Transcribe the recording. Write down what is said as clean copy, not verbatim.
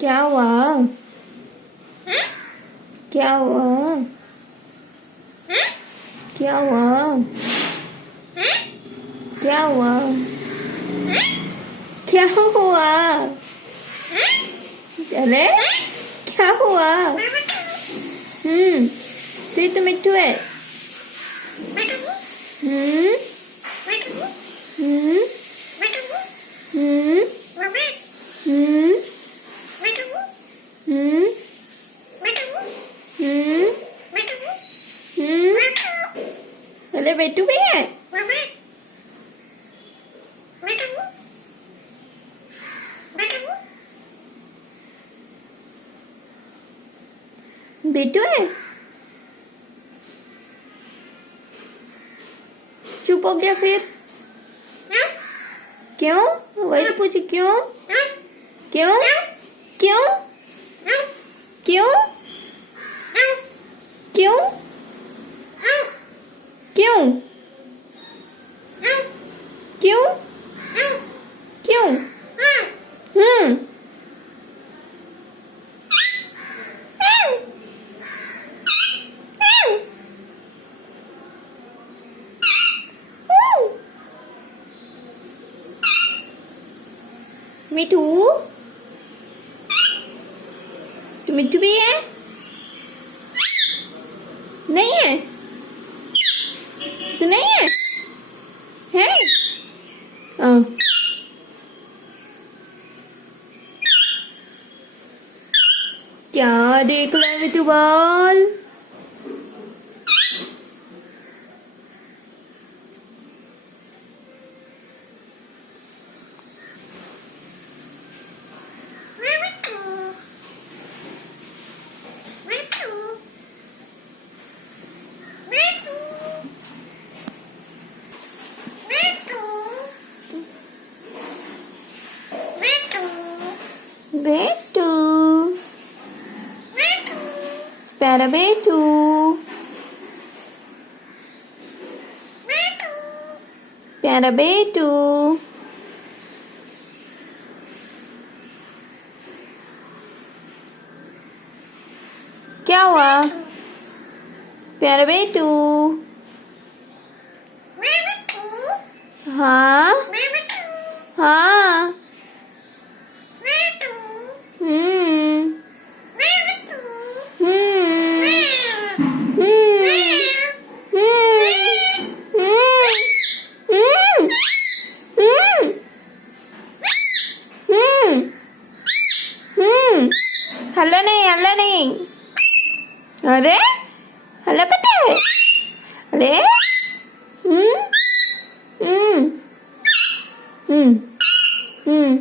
क्या हुआ? क्या हुआ? क्या हुआ? क्या हुआ? क्या हुआ? अरे क्या हुआ? तो ये तो मिट्टू है। हम्म हम्म हम्म हम्म हम्म हम्म अरे बेटू भी है। बेटू है। चुप हो गया फिर? क्यों? वही तो पूछी, क्यों? क्यों? क्यों? क्यों? क्यों? क्यों? क्यों? क्यों? हम्म मिठू, तो मिठू भी है? नहीं है? तो नहीं है? है? क्या देख रहा है मिठू बाल? बेटू, प्यारा बेटू, प्यारा बेटू। क्या हुआ? प्यारा बेटू। हाँ हाँ। हम्म हम्म हल्ला नहीं, हल्ला नहीं। अरे हल्ला करता है। अरे हम्म हम्म हम्म हम्म